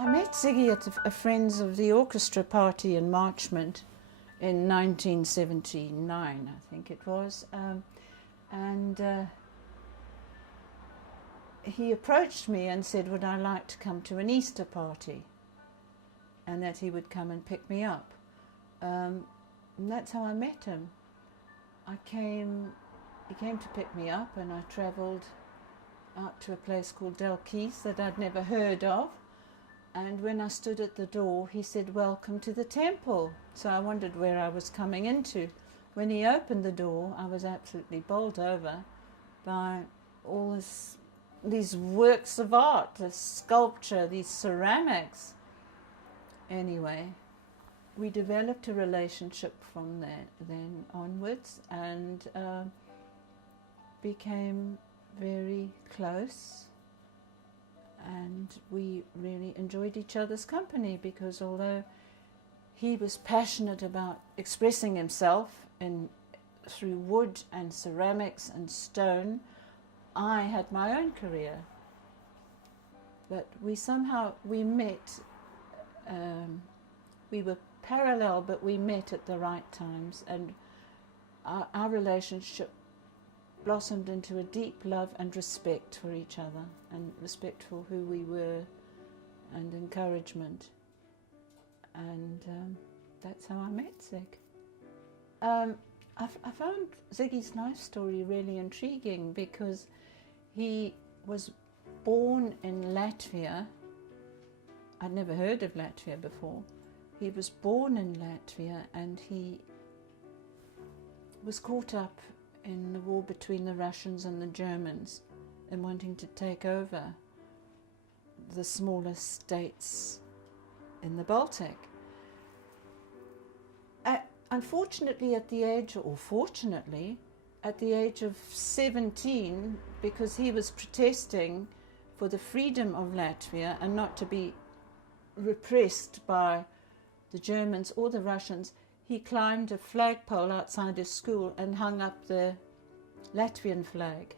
I met Ziggy at a Friends of the Orchestra party in Marchmont in 1979, I think it was, and he approached me and said, would I like to come to an Easter party, and that he would come and pick me up. And that's how I met him. He came to pick me up, and I travelled out to a place called Dalkeith that I'd never heard of. And when I stood at the door, he said, welcome to the temple. So I wondered where I was coming into. When he opened the door, I was absolutely bowled over by all these works of art, this sculpture, these ceramics. Anyway, we developed a relationship from then onwards, and became very close. And we really enjoyed each other's company, because although he was passionate about expressing himself through wood and ceramics and stone, I had my own career. But we met, we were parallel, but we met at the right times, and our relationship blossomed into a deep love and respect for each other, and respect for who we were, and encouragement. And that's how I met Zig. I found Ziggy's life story really intriguing, because he was born in Latvia. I'd never heard of Latvia before. He was born in Latvia, and he was caught up in the war between the Russians and the Germans, and wanting to take over the smaller states in the Baltic. Unfortunately, fortunately, at the age of 17, because he was protesting for the freedom of Latvia and not to be repressed by the Germans or the Russians, he climbed a flagpole outside his school and hung up the Latvian flag,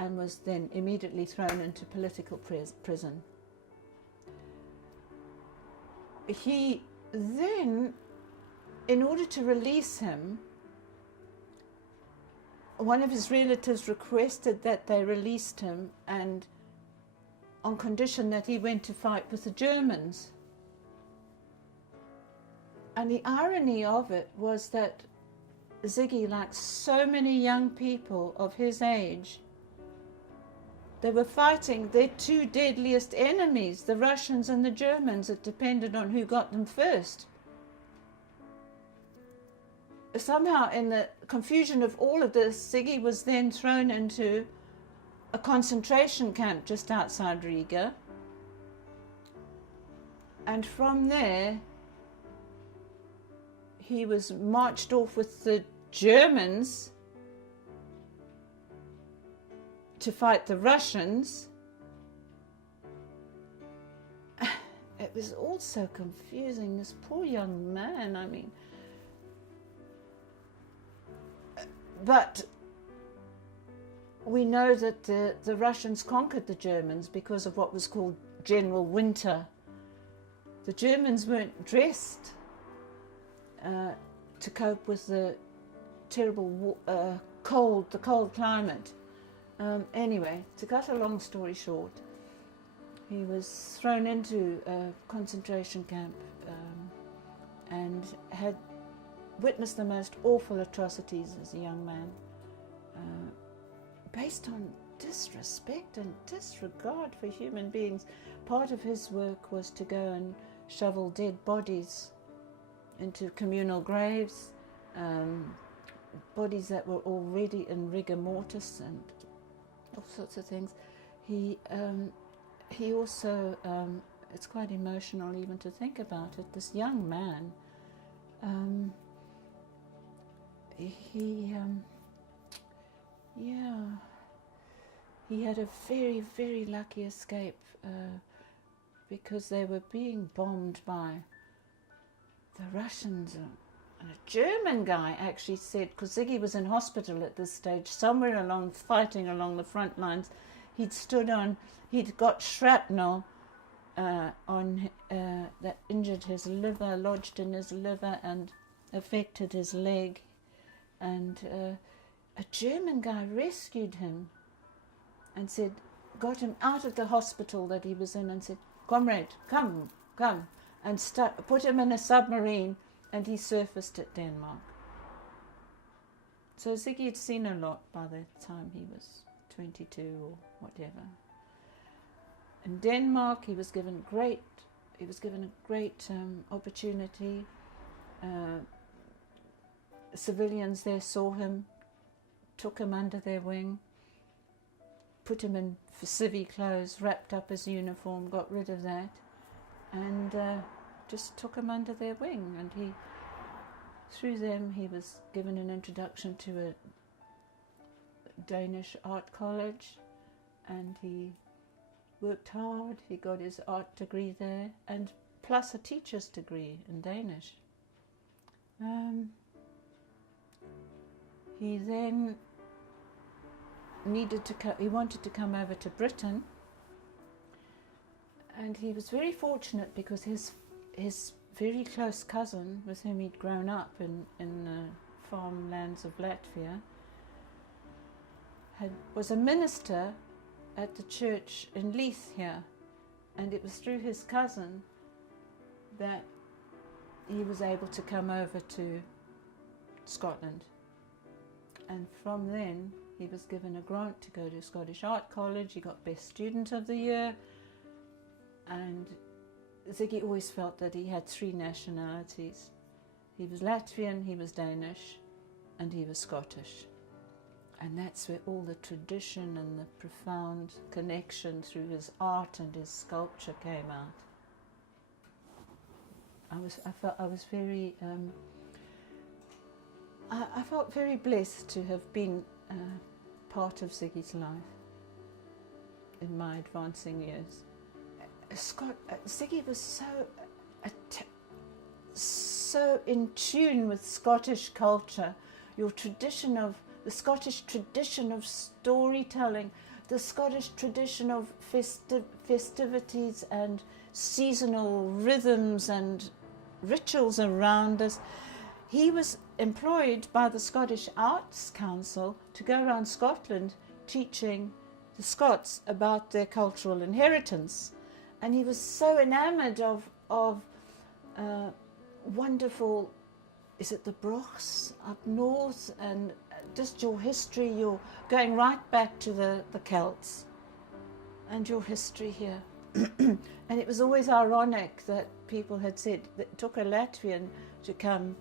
and was then immediately thrown into political prison. He then, in order to release him, one of his relatives requested that they released him, and on condition that he went to fight with the Germans. And the irony of it was that Ziggy, like so many young people of his age, they were fighting their two deadliest enemies, the Russians and the Germans. It depended on who got them first. Somehow, in the confusion of all of this, Ziggy was then thrown into a concentration camp just outside Riga. And from there, he was marched off with the Germans to fight the Russians. It was all so confusing, this poor young man, I mean. But we know that the Russians conquered the Germans because of what was called General Winter. The Germans weren't dressed to cope with the terrible cold climate. Anyway, to cut a long story short, he was thrown into a concentration camp and had witnessed the most awful atrocities as a young man, based on disrespect and disregard for human beings. Part of his work was to go and shovel dead bodies into communal graves, bodies that were already in rigor mortis and all sorts of things. He also, it's quite emotional even to think about it, this young man, he had a very, very lucky escape, because they were being bombed by the Russians. And a German guy actually said, because Ziggy was in hospital at this stage, somewhere fighting along the front lines, he'd got shrapnel that injured his liver, lodged in his liver and affected his leg. And a German guy rescued him and said, got him out of the hospital that he was in and said, "Comrade, come, and put him in a submarine," and he surfaced at Denmark. So Ziggy had seen a lot by the time he was 22 or whatever. In Denmark, he was given a great opportunity. Civilians there saw him, took him under their wing, put him in civvy clothes, wrapped up his uniform, got rid of that, and just took him under their wing. And through them, he was given an introduction to a Danish art college, and he worked hard. He got his art degree there, and plus a teacher's degree in Danish. He then he wanted to come over to Britain, and he was very fortunate because his very close cousin, with whom he'd grown up in the farmlands of Latvia, was a minister at the church in Leith here, and it was through his cousin that he was able to come over to Scotland. And from then, he was given a grant to go to Scottish Art College. He got Best Student of the Year. And Ziggy always felt that he had 3 nationalities. He was Latvian, he was Danish, and he was Scottish. And that's where all the tradition and the profound connection through his art and his sculpture came out. I felt very blessed to have been part of Ziggy's life in my advancing years. Ziggy was so in tune with Scottish culture, the Scottish tradition of storytelling, the Scottish tradition of festivities and seasonal rhythms and rituals around us. He was employed by the Scottish Arts Council to go around Scotland teaching the Scots about their cultural inheritance. And he was so enamoured of wonderful, is it the Brochs up north, and just your history, you're going right back to the Celts and your history here. And it was always ironic that people had said that it took a Latvian to come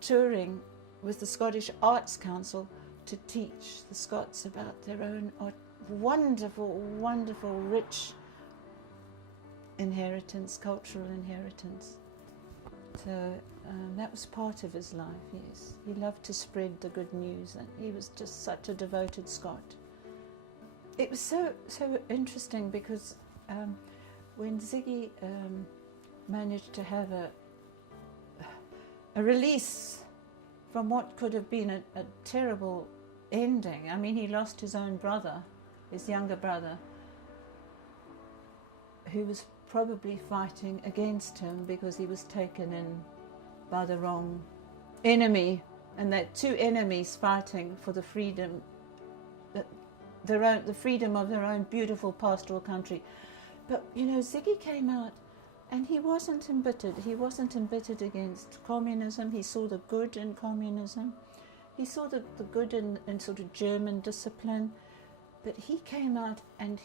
touring with the Scottish Arts Council to teach the Scots about their own wonderful, wonderful, rich inheritance, cultural inheritance. So that was part of his life, yes. He loved to spread the good news, and he was just such a devoted Scot. It was so interesting because when Ziggy managed to have a release from what could have been a terrible ending. I mean, he lost his own brother, his younger brother, who was probably fighting against him because he was taken in by the wrong enemy, and that 2 enemies fighting for the freedom, the freedom of their own beautiful pastoral country. But you know, Ziggy came out, and he wasn't embittered. He wasn't embittered against communism. He saw the good in communism. He saw the good in sort of German discipline. But he came out, and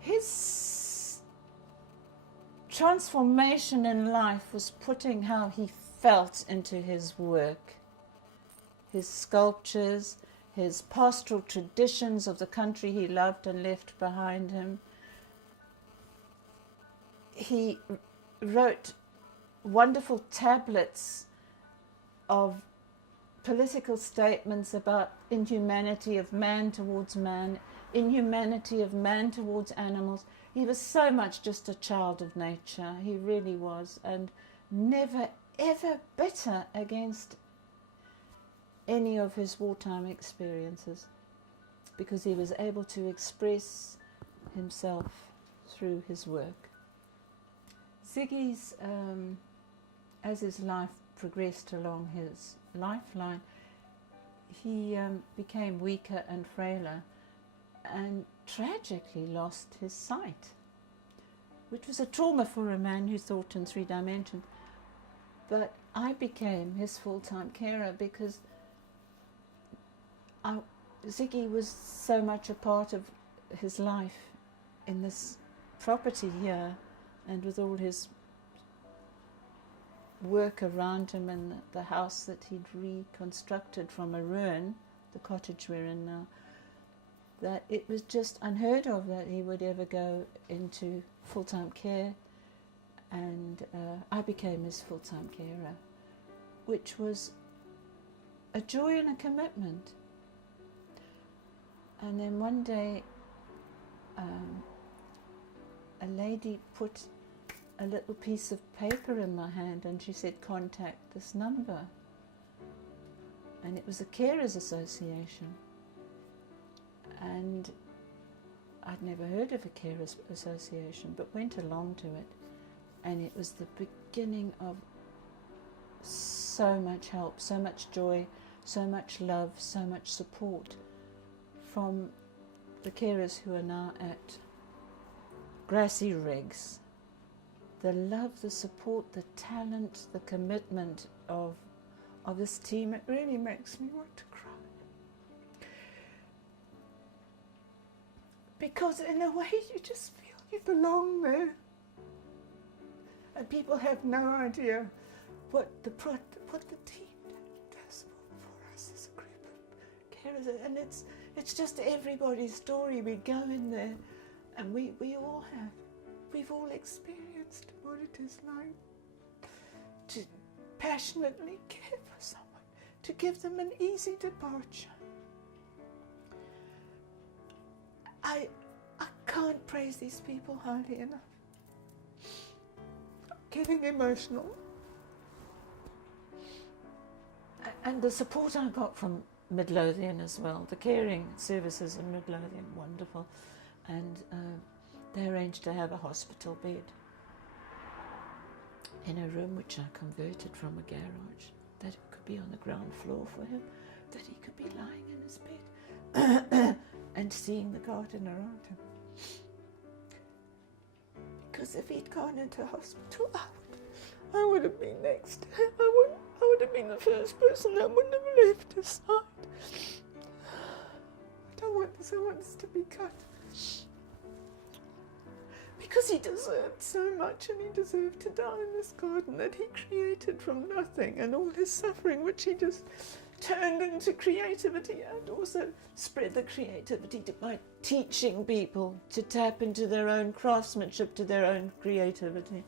his transformation in life was putting how he felt into his work, his sculptures, his pastoral traditions of the country he loved and left behind him. He wrote wonderful tablets of political statements about inhumanity of man towards man, inhumanity of man towards animals. He was so much just a child of nature, he really was, and never ever bitter against any of his wartime experiences, because he was able to express himself through his work. Ziggy's, as his life progressed along his lifeline, he became weaker and frailer and tragically lost his sight, which was a trauma for a man who thought in 3 dimensions. But I became his full-time carer because Ziggy was so much a part of his life in this property here, and with all his work around him and the house that he'd reconstructed from a ruin, the cottage we're in now, that it was just unheard of that he would ever go into full-time care, and I became his full-time carer, which was a joy and a commitment. And then one day a lady put a little piece of paper in my hand and she said, contact this number. And it was a carers association. And I'd never heard of a carers association, but went along to it. And it was the beginning of so much help, so much joy, so much love, so much support from the carers who are now at Grassy Rigs. The love, the support, the talent, the commitment of this team, it really makes me want to cry. Because in a way you just feel you belong there. And people have no idea what the team does for us as a group of carers. And it's just everybody's story. We go in there and we all have. We've all experienced what it is like to passionately care for someone, to give them an easy departure. I can't praise these people highly enough. I'm getting emotional. And the support I got from Midlothian as well, the caring services in Midlothian, wonderful. And they arranged to have a hospital bed in a room which I converted from a garage, that it could be on the ground floor for him, that he could be lying in his bed and seeing the garden around him. Because if he'd gone into hospital, I would have been next. I would have been the first person that wouldn't have left his side. I don't want this to be cut. Because he deserved so much, and he deserved to die in this garden that he created from nothing, and all his suffering which he just turned into creativity, and also spread the creativity by teaching people to tap into their own craftsmanship, to their own creativity.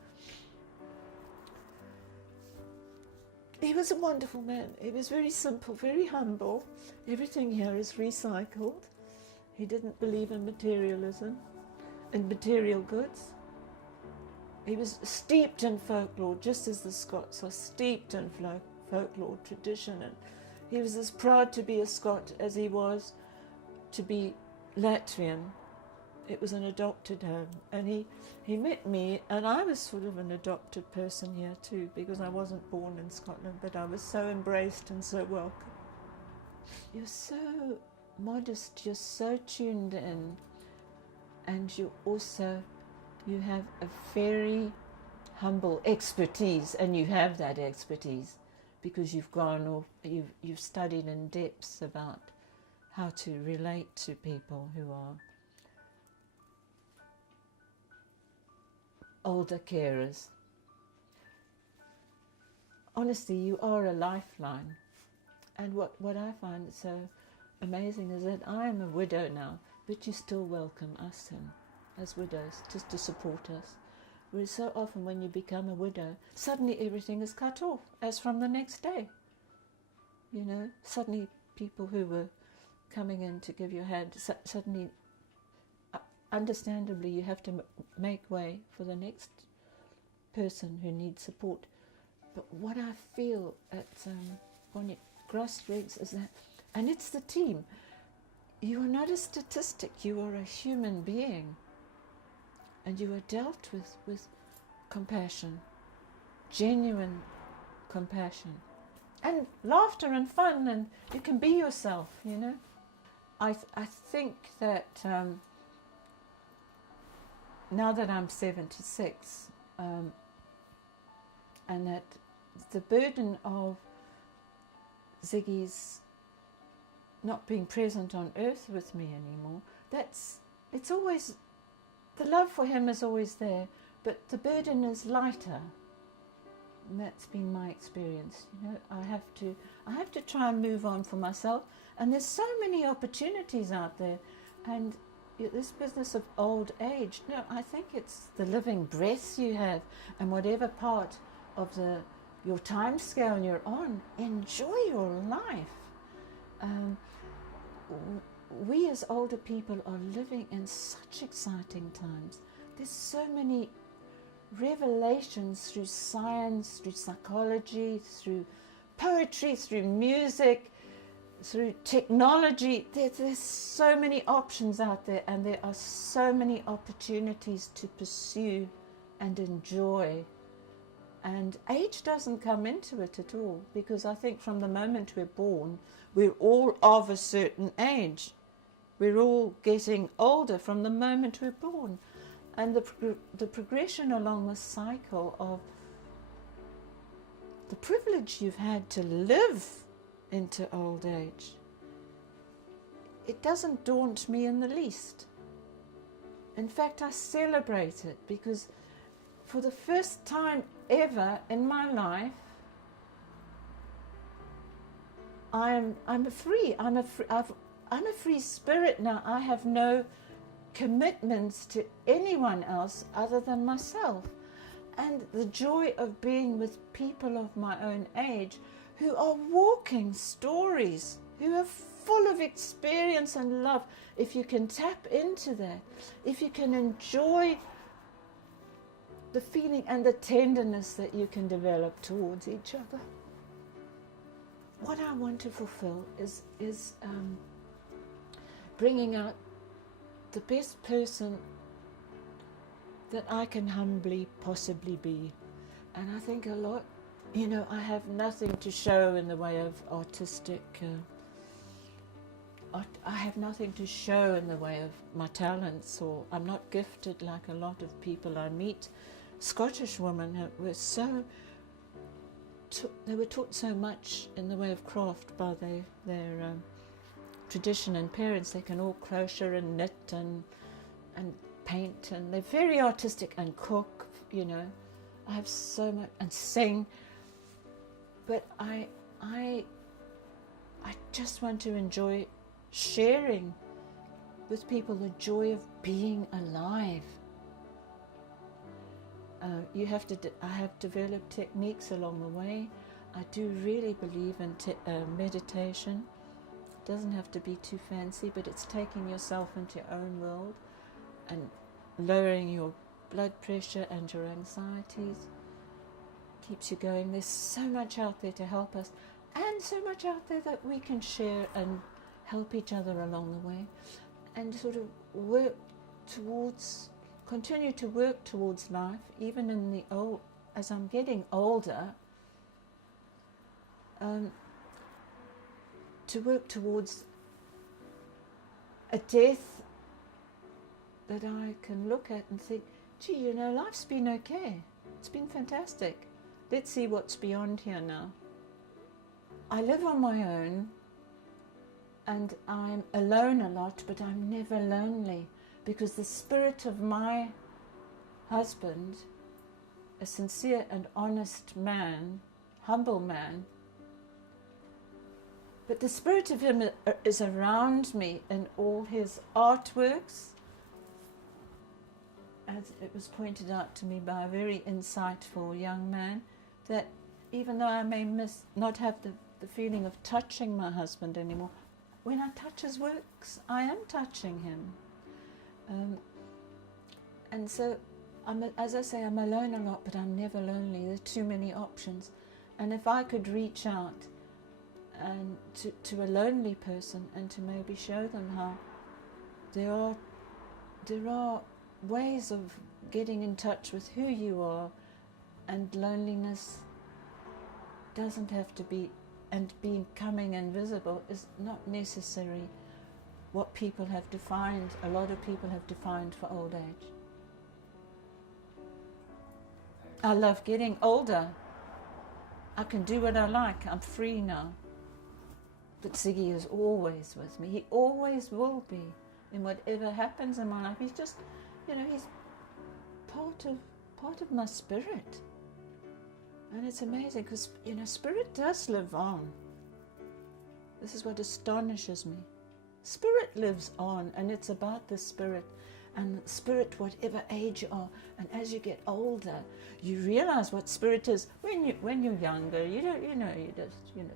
He was a wonderful man. He was very simple, very humble. Everything here is recycled. He didn't believe in materialism and material goods. He was steeped in folklore, just as the Scots are steeped in folklore tradition. And he was as proud to be a Scot as he was to be Latvian. It was an adopted home. And he met me, and I was sort of an adopted person here too, because I wasn't born in Scotland, but I was so embraced and so welcome. You're so modest, you're so tuned in, and you have a very humble expertise, and you have that expertise because you've gone off, you've studied in depths about how to relate to people who are older carers. Honestly, you are a lifeline. And what I find so amazing is that I am a widow now, but you still welcome us in as widows, just to support us. Whereas so often when you become a widow, suddenly everything is cut off, as from the next day. You know, suddenly people who were coming in to give you a hand, suddenly, understandably, you have to make way for the next person who needs support. But what I feel at Grass Rigs is that, and it's the team, you are not a statistic, you are a human being. and you are dealt with compassion, genuine compassion, and laughter and fun, and you can be yourself, you know. I think that now that I'm 76, and that the burden of Ziggy's not being present on earth with me anymore, it's always, the love for him is always there, but the burden is lighter. And that's been my experience. You know, I have to try and move on for myself, and there's so many opportunities out there. And this business of old age, no, I think it's the living breath you have, and whatever part of your time scale you're on, enjoy your life. We as older people are living in such exciting times. There's so many revelations through science, through psychology, through poetry, through music, through technology. There's so many options out there, and there are so many opportunities to pursue and enjoy. And age doesn't come into it at all, because I think from the moment we're born, we're all of a certain age. We're all getting older from the moment we're born. And the progression along the cycle of the privilege you've had to live into old age, it doesn't daunt me in the least. In fact, I celebrate it, because for the first time ever in my life, I'm a free spirit now. I have no commitments to anyone else other than myself. And the joy of being with people of my own age who are walking stories, who are full of experience and love. If you can tap into that, if you can enjoy the feeling and the tenderness that you can develop towards each other. What I want to fulfill is bringing out the best person that I can humbly possibly be. And I think a lot, you know, I have nothing to show in the way of artistic, I have nothing to show in the way of my talents, or I'm not gifted like a lot of people I meet. Scottish women were they were taught so much in the way of craft by their tradition and parents. They can all crochet and knit and paint, and they're very artistic, and cook, you know. I have so much, and sing, but I just want to enjoy sharing with people the joy of being alive. I have developed techniques along the way. I do really believe in meditation. It doesn't have to be too fancy, but it's taking yourself into your own world and lowering your blood pressure and your anxieties. Keeps you going. There's so much out there to help us, and so much out there that we can share and help each other along the way, and sort of continue to work towards life, even in as I'm getting older, to work towards a death that I can look at and think, gee, you know, life's been okay. It's been fantastic. Let's see what's beyond here now. I live on my own, and I'm alone a lot, but I'm never lonely, because the spirit of my husband, a sincere and honest man, humble man, but the spirit of him is around me in all his artworks. As it was pointed out to me by a very insightful young man, that even though I may not have the feeling of touching my husband anymore, when I touch his works, I am touching him. And so, as I say, I'm alone a lot, but I'm never lonely. There are too many options. And if I could reach out and to a lonely person and to maybe show them how there are ways of getting in touch with who you are, and loneliness doesn't have to be, and becoming invisible is not necessary what people have defined, a lot of people have defined for old age. I love getting older. I can do what I like. I'm free now. But Ziggy is always with me. He always will be in whatever happens in my life. He's just, you know, he's part of my spirit. And it's amazing because, you know, spirit does live on. This is what astonishes me. Spirit lives on, and it's about the spirit. And spirit, whatever age you are, and as you get older, you realize what spirit is. When you're younger, you don't, you know.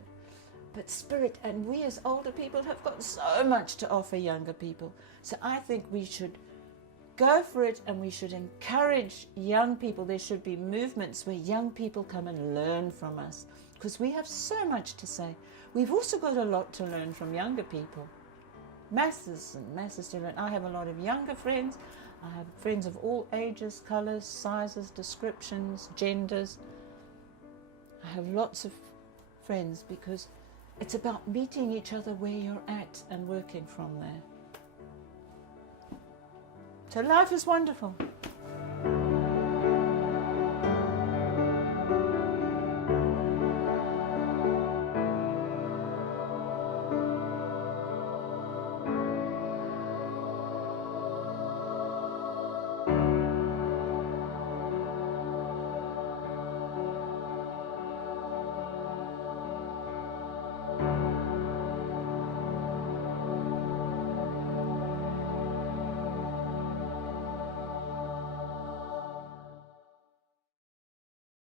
But spirit, and we as older people have got so much to offer younger people. So I think we should go for it, and we should encourage young people. There should be movements where young people come and learn from us, because we have so much to say. We've also got a lot to learn from younger people. Masses and masses to learn. I have a lot of younger friends. I have friends of all ages, colours, sizes, descriptions, genders. I have lots of friends because it's about meeting each other where you're at and working from there. So life is wonderful.